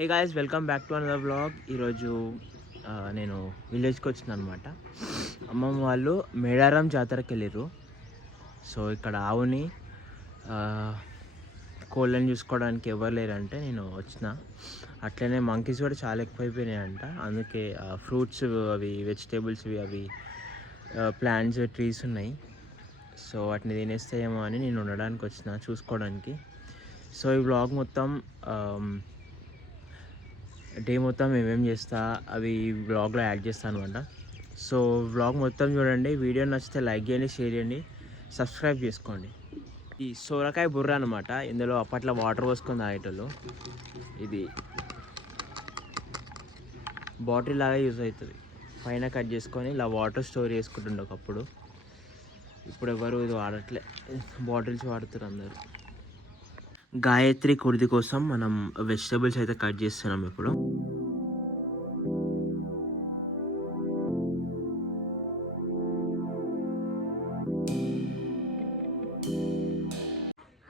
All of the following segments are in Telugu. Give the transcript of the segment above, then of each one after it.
Hey guys, welcome back to another vlog. ఈరోజు నేను విలేజ్కి వచ్చిన అనమాట. అమ్మమ్మ వాళ్ళు మేడారం జాతరకి వెళ్ళారు. సో ఇక్కడ ఆవుని కోళ్ళని చూసుకోవడానికి ఎవరు లేరంటే నేను వచ్చిన. అట్లనే మంకీస్ కూడా చాలా ఎక్కువైపోయినాయంట. అందుకే ఫ్రూట్స్ అవి వెజిటేబుల్స్ అవి ప్లాంట్స్ ట్రీస్ ఉన్నాయి. సో వాటిని తినేస్తాయేమో అని నేను ఉండడానికి వచ్చిన, చూసుకోవడానికి. సో ఈ వ్లాగ్ మొత్తం డే మొత్తం మేమేం చేస్తా అవి వ్లాగ్లో యాడ్ చేస్తాను అనమాట. సో వ్లాగ్ మొత్తం చూడండి. వీడియో నచ్చితే లైక్ చేయండి, షేర్ చేయండి, సబ్స్క్రైబ్ చేసుకోండి. ఈ సోరకాయ బుర్ర అనమాట. ఇందులో అప్పట్లో వాటర్ పోసుకొని తాగేటోళ్ళు. ఇది బాటిల్ లాగా యూజ్ అవుతుంది. పైన కట్ చేసుకొని ఇలా వాటర్ స్టోర్ చేసుకుంటుండే ఒకప్పుడు. ఇప్పుడు ఎవరు ఇది వాడట్లే, బాటిల్స్ వాడుతారు అందరు. గాయత్రి కుర్ది కోసం మనం వెజిటేబుల్స్ అయితే కట్ చేస్తున్నాం ఇప్పుడు.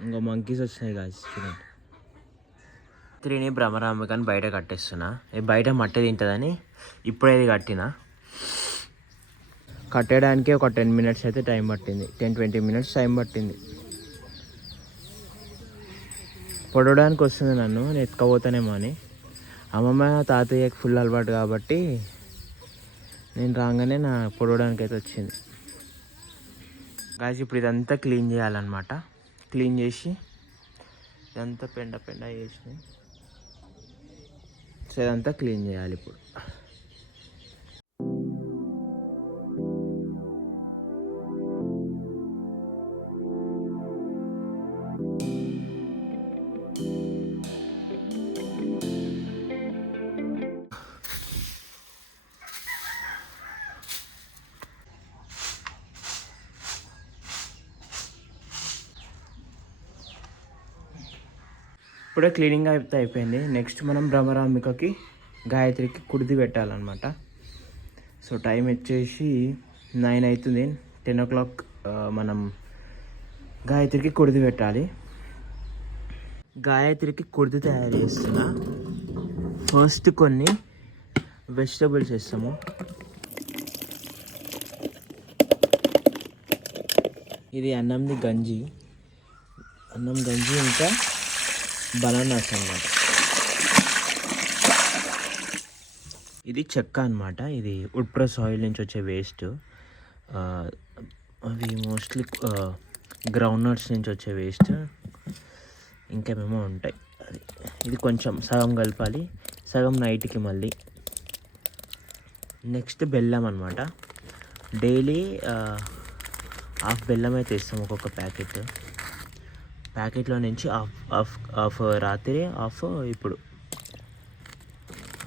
ఇంకా మంకీస్ వచ్చినాయి గాయస్, చూడండి. గాయత్రిని భ్రమరాంబికని బయట కట్టేస్తున్నా. బయట మట్టి తింటుందని ఇప్పుడే ఇది కట్టిన. కట్టడానికి ఒక 10 minutes అయితే టైం పట్టింది. 10-20 minutes టైం పట్టింది. పొడవడానికి వస్తుంది నన్ను, నేను ఎత్తుకపోతానేమో అని. అమ్మమ్మ తాతయ్యకి ఫుల్ అలవాటు కాబట్టి నేను రాగానే నా పొడవడానికి అయితే వచ్చింది. గాయస్ ఇప్పుడు ఇదంతా క్లీన్ చేయాలన్నమాట. క్లీన్ చేసి ఇదంతా పెండ చేసి సో ఇదంతా క్లీన్ చేయాలి ఇప్పుడు. ఇప్పుడే క్లీనింగ్ అయితే అయిపోయింది. నెక్స్ట్ మనం భ్రమరాంబికకి గాయత్రికి కుడిది పెట్టాలన్నమాట. సో టైం వచ్చేసి 9 అవుతుంది. 10 o'clock మనం గాయత్రికి కుడిది పెట్టాలి. గాయత్రికి కుడిది తయారు చేస్తున్నా. ఫస్ట్ కొన్ని వెజిటబుల్స్ వేస్తాము. ఇది అన్నం గంజి ఇంకా బనానాస్ అన్నమాట. ఇది చెక్క అనమాట. ఇది వుడ్ ప్రెస్ ఆయిల్ నుంచి వచ్చే వేస్ట్. అవి మోస్ట్లీ గ్రౌండ్ నట్స్ నుంచి వచ్చే వేస్ట్. ఇంకేమేమో ఉంటాయి. ఇది కొంచెం సగం కలపాలి, సగం నైట్కి మళ్ళీ. నెక్స్ట్ బెల్లం అనమాట. డైలీ హాఫ్ బెల్లం అయితే ఇస్తాం, ఒక్కొక్క ప్యాకెట్లో నుంచి హాఫ్ రాత్రి, హాఫ్ ఇప్పుడు.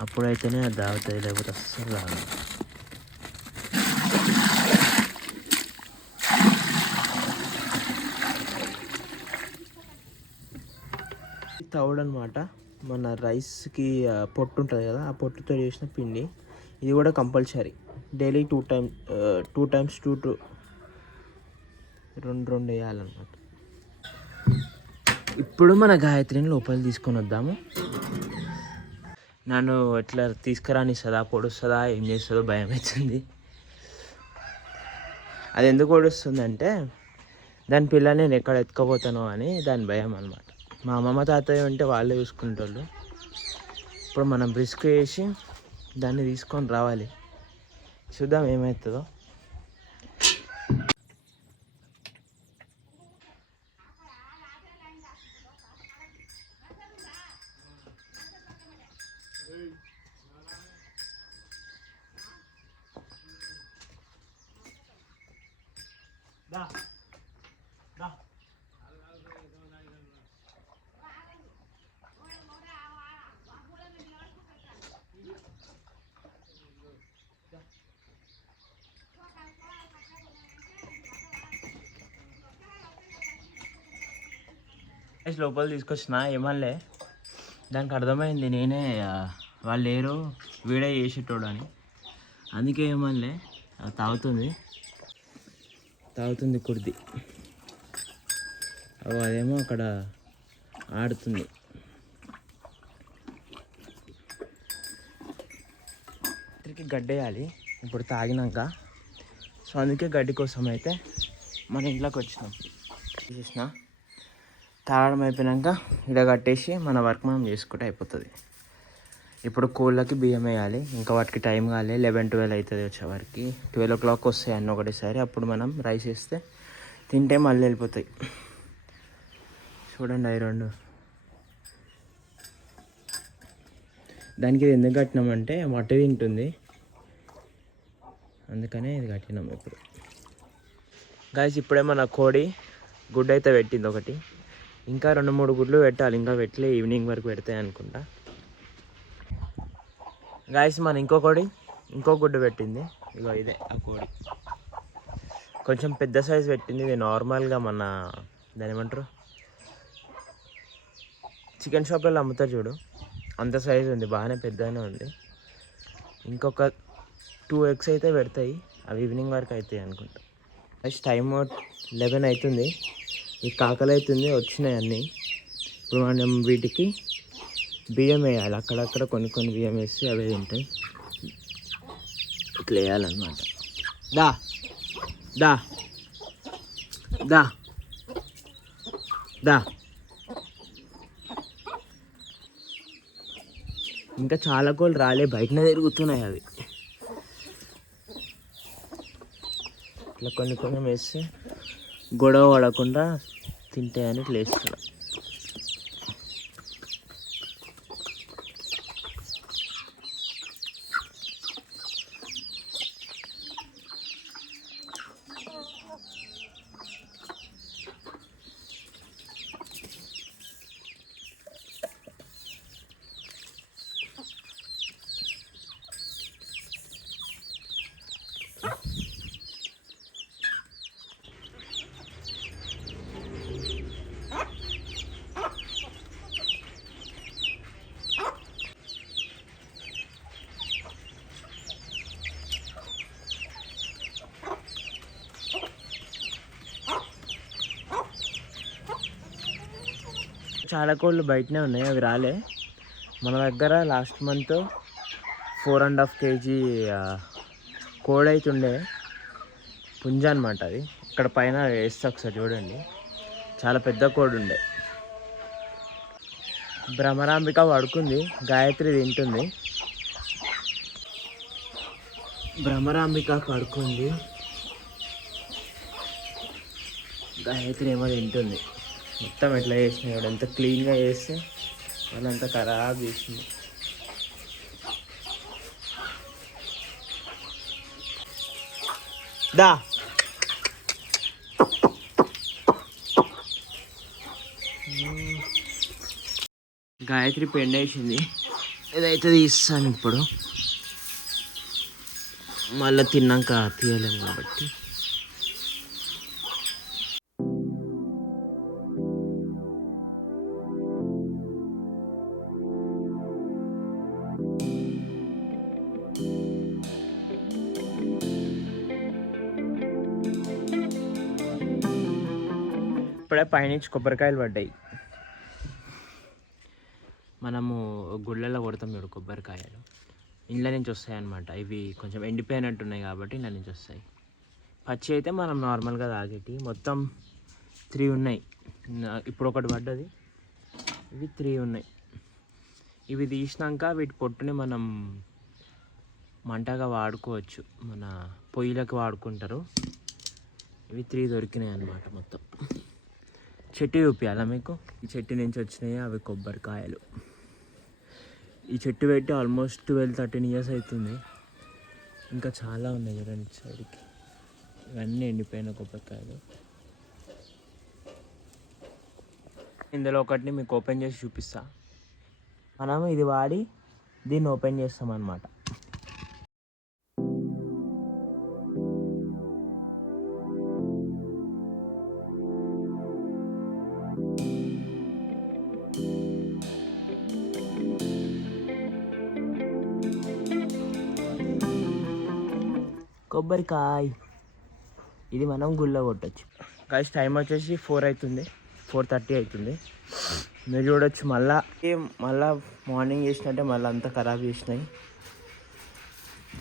అప్పుడైతేనే అది తాగుతుంది, లేకపోతే అస్సలు తాగదు. తవుడు అనమాట. మన రైస్కి పొట్టు ఉంటుంది కదా, ఆ పొట్టుతో చేసిన పిండి. ఇది కూడా కంపల్సరీ డైలీ 2 times 2 2 వేయాలన్నమాట. ఇప్పుడు మన గాయత్రిని లోపల తీసుకొని వద్దాము. నన్ను ఎట్లా తీసుకురానిస్తుందా, పొడుస్తుందా, ఏం చేస్తుందో భయం అవుతుంది. అది ఎందుకు పొడుస్తుందంటే దాని పిల్ల నేను ఎక్కడ ఎత్తుకపోతానో అని దాని భయం అనమాట. మా అమ్మమ్మ తాతయ్య ఉంటే వాళ్ళే చూసుకుంటారు. ఇప్పుడు మనం రిస్క్ చేసి దాన్ని తీసుకొని రావాలి. చూద్దాం ఏమవుతుందో. లోపల తీసుకొచ్చిన ఏమనలే. దానికి అర్థమైంది నేనే వాళ్ళు లేరు, వీడే చేసేటోడు అని. అందుకే ఏమనలే. తాగుతుంది కుర్ది. అదేమో అక్కడ ఆడుతుంది. గాయత్రికి గడ్డేయాలి ఇప్పుడు తాగినాక. సో అందుకే గడ్డి కోసం అయితే మన ఇంట్లోకి వచ్చినాం. చూసిన తాగడం అయిపోయాక ఇలా కట్టేసి మన వర్క్ మనం చేసుకుంటే అయిపోతుంది. ఇప్పుడు కోళ్ళకి బియ్యం వేయాలి. ఇంకా వాటికి టైం కాలే, 11-12 అవుతుంది వచ్చేవారికి. 12 o'clock వస్తాయి అన్నీ ఒకటేసారి. అప్పుడు మనం రైస్ వేస్తే తింటే మళ్ళీ వెళ్ళిపోతాయి. చూడండి అవి రెండు. దానికి ఇది ఎందుకు కట్టినామంటే మట్టి తింటుంది, అందుకనే ఇది కట్టినాం. ఇప్పుడు గాయస్ ఇప్పుడే మన కోడి గుడ్డు అయితే పెట్టింది ఒకటి. ఇంకా 2-3 గుడ్లు పెట్టాలి. ఇంకా పెట్టలే, ఈవినింగ్ వరకు పెడతాయి అనుకుంటా. గాయస్ మన ఇంకో గుడ్డు పెట్టింది. ఇగో ఇదే ఆ కోడి. కొంచెం పెద్ద సైజు పెట్టింది. ఇది నార్మల్గా మన దాని ఏమంటారు, చికెన్ షాప్లలో అమ్ముతారు చూడు, అంత సైజు ఉంది. బాగానే పెద్దగానే ఉంది. ఇంకొక 2 eggs అయితే పెడతాయి. అవి ఈవినింగ్ వరకు అవుతాయి అనుకుంటా. నెక్స్ట్ టైం 11 అవుతుంది. ఈ కాకలు అవుతుంది వచ్చినాయి అన్నీ. ఇప్పుడు మనం వీటికి బియ్యం వేయాలి. అక్కడక్కడ కొన్ని బియ్యం వేసి అవే తింటాయి. ఇట్లా వేయాలన్నమాట. దా దా దా దా. ఇంకా చాలా కోళ్ళు రాలే, బయటనే తిరుగుతున్నాయి అవి. ఇట్లా కొన్ని వేస్తే గొడవ పడకుండా తింటాయని ఇట్లా వేస్తున్నా. చాలా కోళ్ళు బయటనే ఉన్నాయి, అవి రాలే. మన దగ్గర లాస్ట్ మంత్ 4.5 kg కోడి అయితే ఉండే, పుంజ అనమాట అది. ఇక్కడ పైన వేస్తే ఒకసారి చూడండి, చాలా పెద్ద కోడి ఉండే. భ్రమరాంబిక పడుకుంది, గాయత్రి తింటుంది. భ్రమరాంబిక పడుకుంది, గాయత్రి ఏమో తింటుంది. మొత్తం ఎట్లా చేసినాయి, ఎంత క్లీన్గా చేస్తే వాళ్ళంతా ఖరాబ్ చేసింది. దా గాయత్రి పెండ వేసింది, ఏదైతే తీస్తాను ఇప్పుడు. మళ్ళీ తిన్నాక తీయలేము కాబట్టి. ఇప్పుడే పైనుంచి కొబ్బరికాయలు పడ్డాయి. మనము గుళ్ళల్లో కొడతాం చూడు కొబ్బరికాయలు, ఇండ్ల నుంచి వస్తాయి అన్నమాట. ఇవి కొంచెం ఎండిపోయినట్టు ఉన్నాయి కాబట్టి ఇండ్ల నుంచి వస్తాయి. పచ్చి అయితే మనం నార్మల్గా తాగేటి. మొత్తం 3 ఉన్నాయి. ఇప్పుడు ఒకటి పడ్డది, ఇవి 3 ఉన్నాయి. ఇవి తీసినాక వీటి పొట్టుని మనం మంటగా వాడుకోవచ్చు, మన పొయ్యిలకు వాడుకుంటారు. ఇవి 3 దొరికినాయి అన్నమాట మొత్తం. చెట్టు చూపించాలా మీకు? ఈ చెట్టు నుంచి వచ్చినాయి అవి కొబ్బరికాయలు. ఈ చెట్టు పెట్టి ఆల్మోస్ట్ 12-13 years అవుతుంది. ఇంకా చాలా ఉన్నాయి చూడండి సైడ్కి. ఇవన్నీ ఎండిపోయిన కొబ్బరికాయలు. ఇందులో ఒకటిని మీకు ఓపెన్ చేసి చూపిస్తా. మనం ఇది వాడి దీన్ని ఓపెన్ చేస్తాం అన్నమాట. కొబ్బరికాయ ఇది మనం గుళ్ళో కొట్టచ్చు. గాయ్స్ టైం వచ్చేసి 4 అవుతుంది, 4:30 అవుతుంది. మీరు చూడొచ్చు మళ్ళా మార్నింగ్ చేసినట్టే మళ్ళీ అంతా ఖరాబ్ చేసినాయి.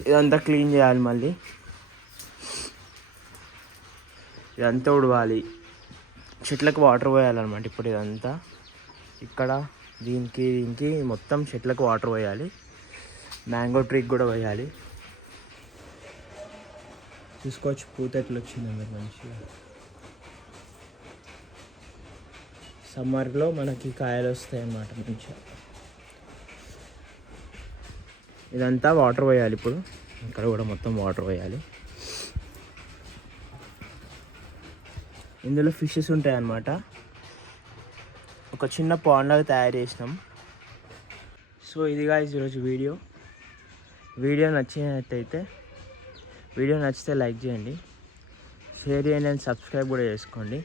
ఇదంతా క్లీన్ చేయాలి, మళ్ళీ ఇదంతా ఉడవాలి, చెట్లకు వాటర్ పోయాలన్నమాట. ఇప్పుడు ఇదంతా ఇక్కడ దీనికి మొత్తం చెట్లకు వాటర్ పోయాలి, మ్యాంగో ట్రీకి కూడా పోయాలి. చూసుకోవచ్చు పూత ఎట్లా వచ్చింది మీరు మంచిగా. సమ్మర్లో మనకి కాయలు వస్తాయి అన్నమాట మంచిగా. ఇదంతా వాటర్ పోయాలి. ఇప్పుడు ఇక్కడ కూడా మొత్తం వాటర్ పోయాలి. ఇందులో ఫిషెస్ ఉంటాయి అన్నమాట. ఒక చిన్న పాండ్ అవి తయారు చేసినాం. సో ఇదిగా ఈరోజు వీడియో నచ్చినట్టయితే వీడియో నచ్చితే లైక్ చేయండి, షేర్ చేయండి అండ్ సబ్స్క్రైబ్ కూడా చేసుకోండి.